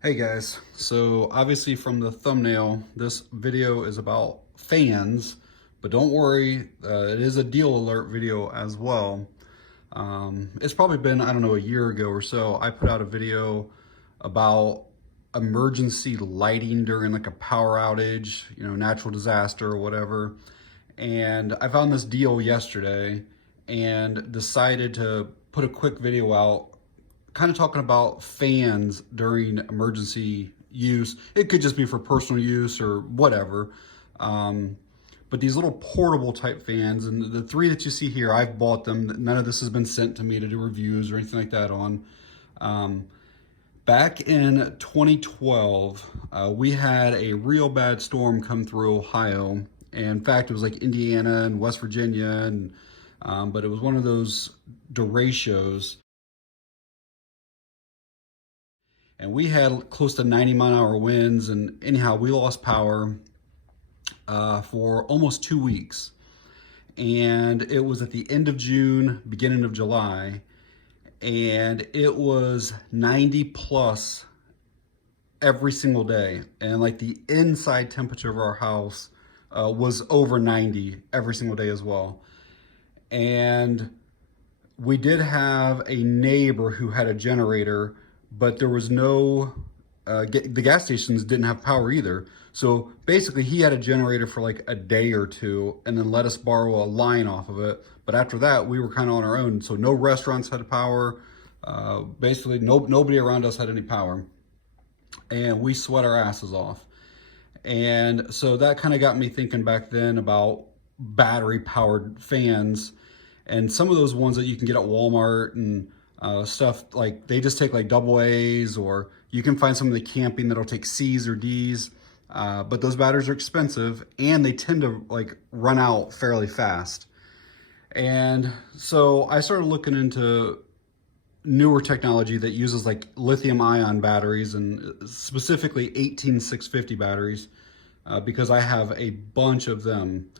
Hey guys, so obviously from the thumbnail, this video is about fans, but don't worry, it is a deal alert video as well. It's probably been, I don't know, a year ago or so, I put out a video about emergency lighting during like a power outage, natural disaster or whatever. And I found this deal yesterday and decided to put a quick video out kind of talking about fans during emergency use. It could just be for personal use or whatever. But these little portable type fans, and the three that you see here, I've bought them. None of this has been sent to me to do reviews or anything like that on. Back in 2012, we had a real bad storm come through Ohio. And in fact, it was like Indiana and West Virginia, and but it was one of those derechos. And we had close to 90-mile-an-hour winds, and anyhow, we lost power for almost 2 weeks. And it was at the end of June, beginning of July, and it was 90 plus every single day. And like the inside temperature of our house was over 90 every single day as well. And we did have a neighbor who had a generator, but there was no, the gas stations didn't have power either. So basically he had a generator for like a day or two and then let us borrow a line off of it. But after that, we were kind of on our own. So no restaurants had power. Basically nobody around us had any power. And we sweat our asses off. And so that kind of got me thinking back then about battery powered fans. And some of those ones that you can get at Walmart and stuff, like they just take like double A's, or you can find some of the camping that'll take C's or D's. But those batteries are expensive and they tend to like run out fairly fast. And so I started looking into newer technology that uses like lithium ion batteries, and specifically 18650 batteries, because I have a bunch of them.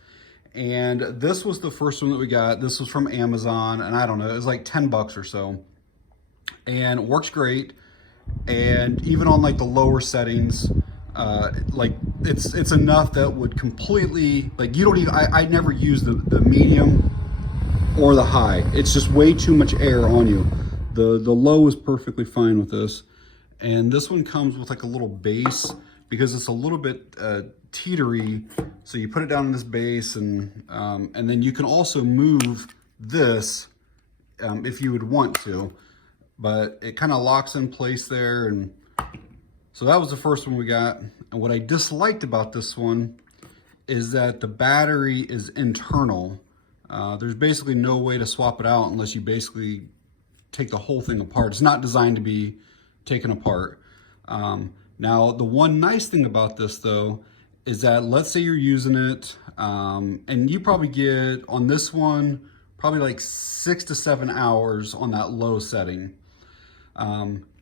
And this was the first one that we got. This was from Amazon, and I don't know, it was like 10 bucks or so. And it works great. And even on like the lower settings, like it's enough that would completely, like you don't even, I never use the medium or the high. It's just way too much air on you. The low is perfectly fine with this. And this one comes with like a little base because it's a little bit teetery. So you put it down in this base, and then you can also move this if you would want to, but it kind of locks in place there. And so that was the first one we got. And what I disliked about this one is that the battery is internal. There's basically no way to swap it out unless you basically take the whole thing apart. It's not designed to be taken apart. Now, the one nice thing about this though, is that let's say you're using it, and you probably get on this one, probably like 6 to 7 hours on that low setting.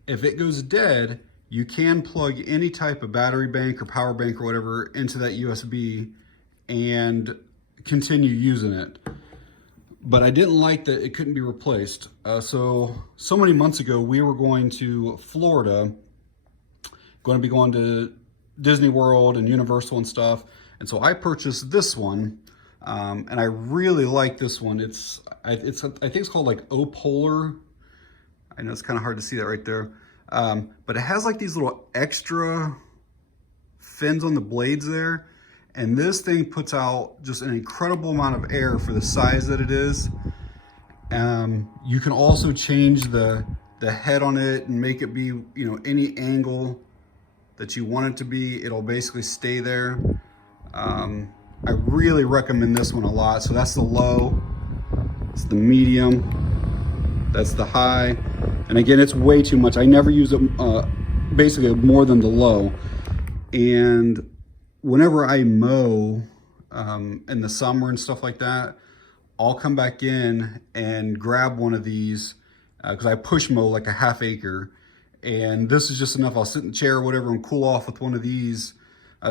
If it goes dead, you can plug any type of battery bank or power bank or whatever into that USB and continue using it. But I didn't like that it couldn't be replaced. So many months ago, we were going to Florida, going to be going to Disney World and Universal and stuff. And so I purchased this one, and I really like this one. I think it's called like O-Polar. I know it's kind of hard to see that right there. But it has like these little extra fins on the blades there. And this thing puts out just an incredible amount of air for the size that it is. You can also change the head on it and make it be, any angle that you want it to be. It'll basically stay there. I really recommend this one a lot. So that's the low, it's the medium, that's the high. And again, it's way too much. I never use it basically more than the low. And whenever I mow in the summer and stuff like that, I'll come back in and grab one of these because I push mow like a half acre. And this is just enough. I'll sit in the chair or whatever and cool off with one of these.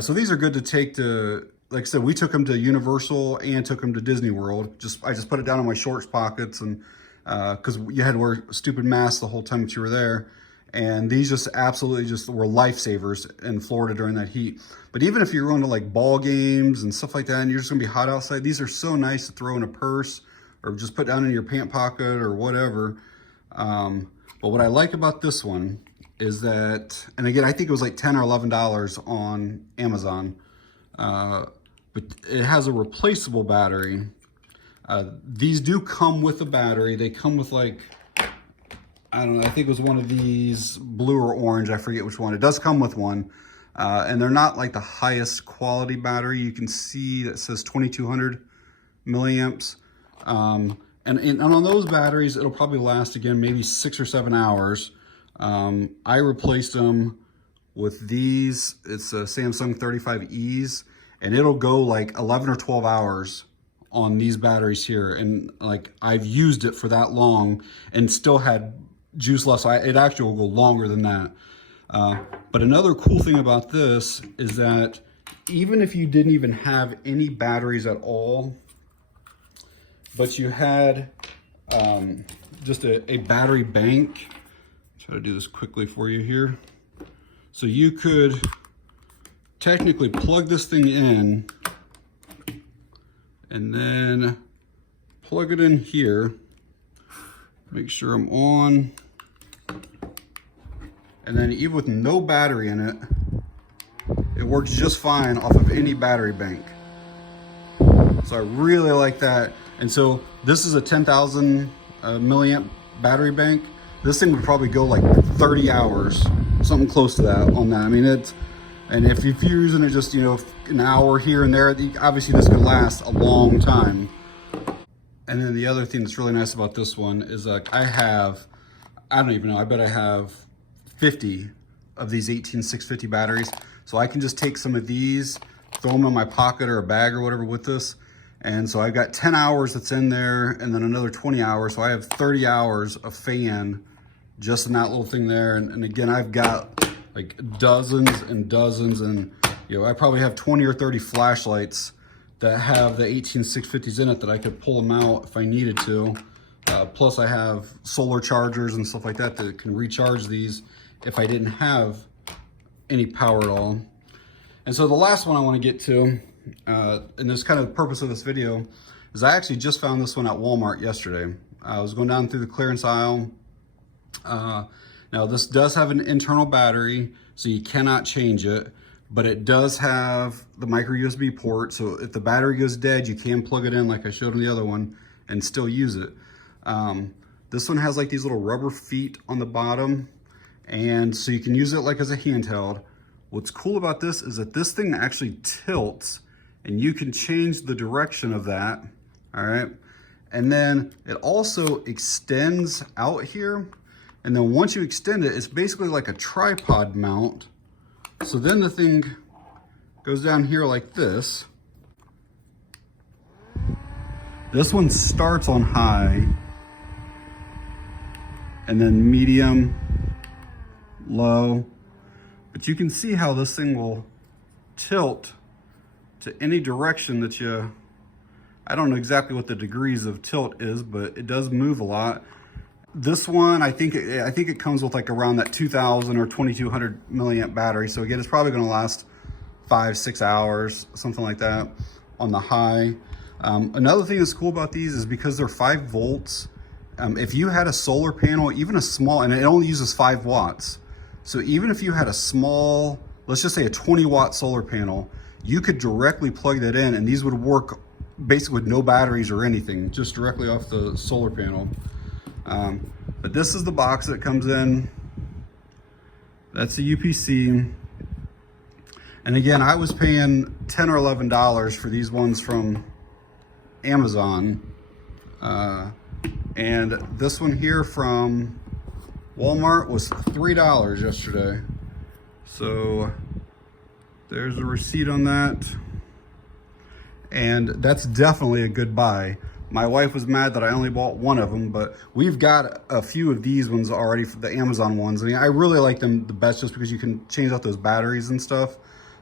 So these are good to take to, like I said, we took them to Universal and took them to Disney World. I just put it down in my shorts pockets, and because you had to wear a stupid mask the whole time that you were there. And these just absolutely just were lifesavers in Florida during that heat. But even if you're going to like ball games and stuff like that, and you're just gonna be hot outside, these are so nice to throw in a purse or just put down in your pant pocket or whatever. But what I like about this one is that, and again, I think it was like $10 or $11 on Amazon, but it has a replaceable battery. These do come with a battery. They come with like, I don't know, I think it was one of these blue or orange, I forget which one. It does come with one. And they're not like the highest quality battery. You can see that says 2200 milliamps. And on those batteries, it'll probably last, again, maybe 6 or 7 hours. I replaced them with these. It's a Samsung 35Es, and it'll go like 11 or 12 hours on these batteries here. And like, I've used it for that long and still had juice left, so it actually will go longer than that. But another cool thing about this is that even if you didn't even have any batteries at all, but you had just a battery bank, try to do this quickly for you here. So you could technically plug this thing in and then plug it in here. Make sure I'm on. And then even with no battery in it, it works just fine off of any battery bank. So I really like that. And so this is a 10,000 milliamp battery bank. This thing would probably go like 30 hours, something close to that on that. I mean, and if you're using it just, you know, an hour here and there, obviously this could last a long time. And then the other thing that's really nice about this one is like I don't even know, I bet I have 50 of these 18650 batteries. So I can just take some of these, throw them in my pocket or a bag or whatever with this. And so I've got 10 hours that's in there and then another 20 hours. So I have 30 hours of fan just in that little thing there. And again, I've got like dozens and dozens, and you know, I probably have 20 or 30 flashlights that have the 18650s in it that I could pull them out if I needed to. Plus I have solar chargers and stuff like that that can recharge these if I didn't have any power at all. And so the last one I want to get to, and this kind of the purpose of this video, is I actually just found this one at Walmart yesterday. I was going down through the clearance aisle. Now this does have an internal battery, so you cannot change it, but it does have the micro USB port. So if the battery goes dead, you can plug it in like I showed on the other one and still use it. This one has like these little rubber feet on the bottom, and so you can use it like as a handheld. What's cool about this is that this thing actually tilts and you can change the direction of that, all right? And then it also extends out here. And then once you extend it, it's basically like a tripod mount. So then the thing goes down here like this. This one starts on high, and then medium, low. But you can see how this thing will tilt to any direction that you, I don't know exactly what the degrees of tilt is, but it does move a lot. This one, I think it comes with like around that 2000 or 2200 milliamp battery. So again, it's probably gonna last 5-6 hours, something like that on the high. Another thing that's cool about these is because they're 5 volts, if you had a solar panel, even a small, and it only uses 5 watts. So even if you had a small, let's just say a 20 watt solar panel, you could directly plug that in and these would work basically with no batteries or anything, just directly off the solar panel. But this is the box that comes in. That's the UPC. And again, I was paying $10 or $11 for these ones from Amazon. And this one here from Walmart was $3 yesterday. So there's a receipt on that. And that's definitely a good buy. My wife was mad that I only bought one of them, but we've got a few of these ones already, for the Amazon ones. I mean, I really like them the best just because you can change out those batteries and stuff.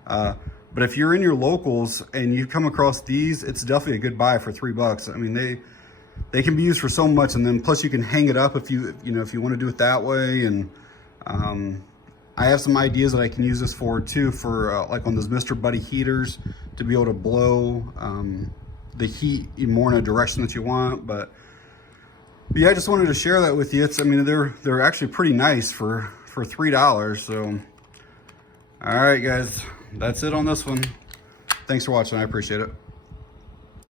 But if you're in your locals and you come across these, it's definitely a good buy for $3. I mean, they can be used for so much, and then plus you can hang it up if you want to do it that way. And I have some ideas that I can use this for too, for like on those Mr. Buddy heaters, to be able to blow the heat more in a direction that you want. But yeah, I just wanted to share that with you. I mean, they're actually pretty nice for $3. So, all right, guys, that's it on this one. Thanks for watching. I appreciate it.